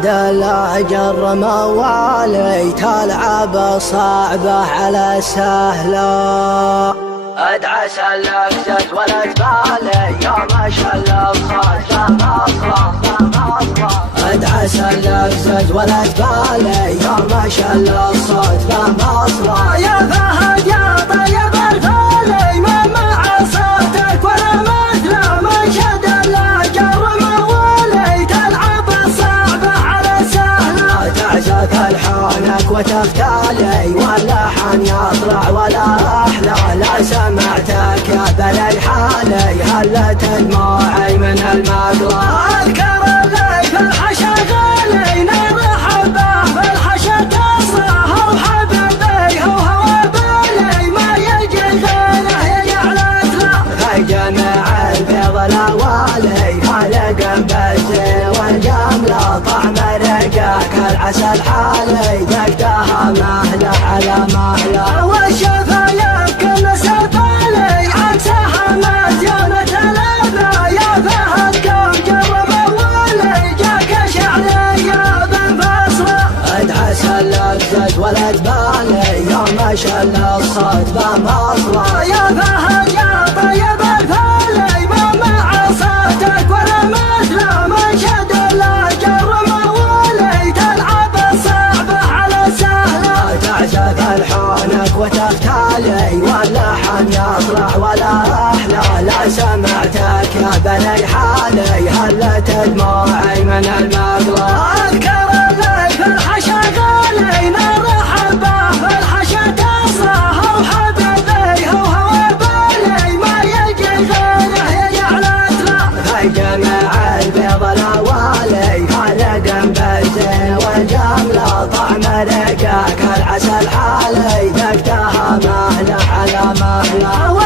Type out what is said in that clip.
عاد الأجر موالي تلعب صعبة على سهلة. ادعس اللقزة ولا تبالي يوم شل الصوت لما اصرخ. ادعس اللقزة ولا تبالي يوم شل الصوت لما اصرخ. يا فهد يا طيب الفالي ما مع صوتك ولا مثله من شد الأجر موالي تلعب الصعبة على سهلة. تعزف الحانك وتفتالي واللحن يطلع ولا أحلى. لا سمعتك يا بلي حالي هلت دموعي من المقلى. أذكر اللي في الحشا غالي نرحب به في الحشا تصرخ وحبيبي هو بالي ما يجي غيره يجعلك له. في جميع البيض الأوالي خلق بالزين والجملة طعم رقاك العسل حالي ذقتها مهلة على مهلة. والشفايف كل سفالي عكسها مزيونة الأذى. يا فهد كم جرب أولي جاك شعرية بنفصله. ادعس اللقزة ولا تبالي يوم شل الصوت بمصله. يا فهد يا طيب الفالي ما مع صوتك ولا مثله من شد الأجر موالي تلعب الصعبة على سهلة. تعزف الحانك وتختالي واللحن يطلع ولا أحلى. لا سمعتك يا بلي حالي هلت دموعي من المقلى. أذكر اللي في الحشا غالي نرحب به في الحشا تصرخ وحبيبي هو بالي ما يجي غيره يجعلك له. في جميع البيض الأوالي خلق بالزين والجملة طعم رقاك العسل حالي ذقتها مهلة على مهلة.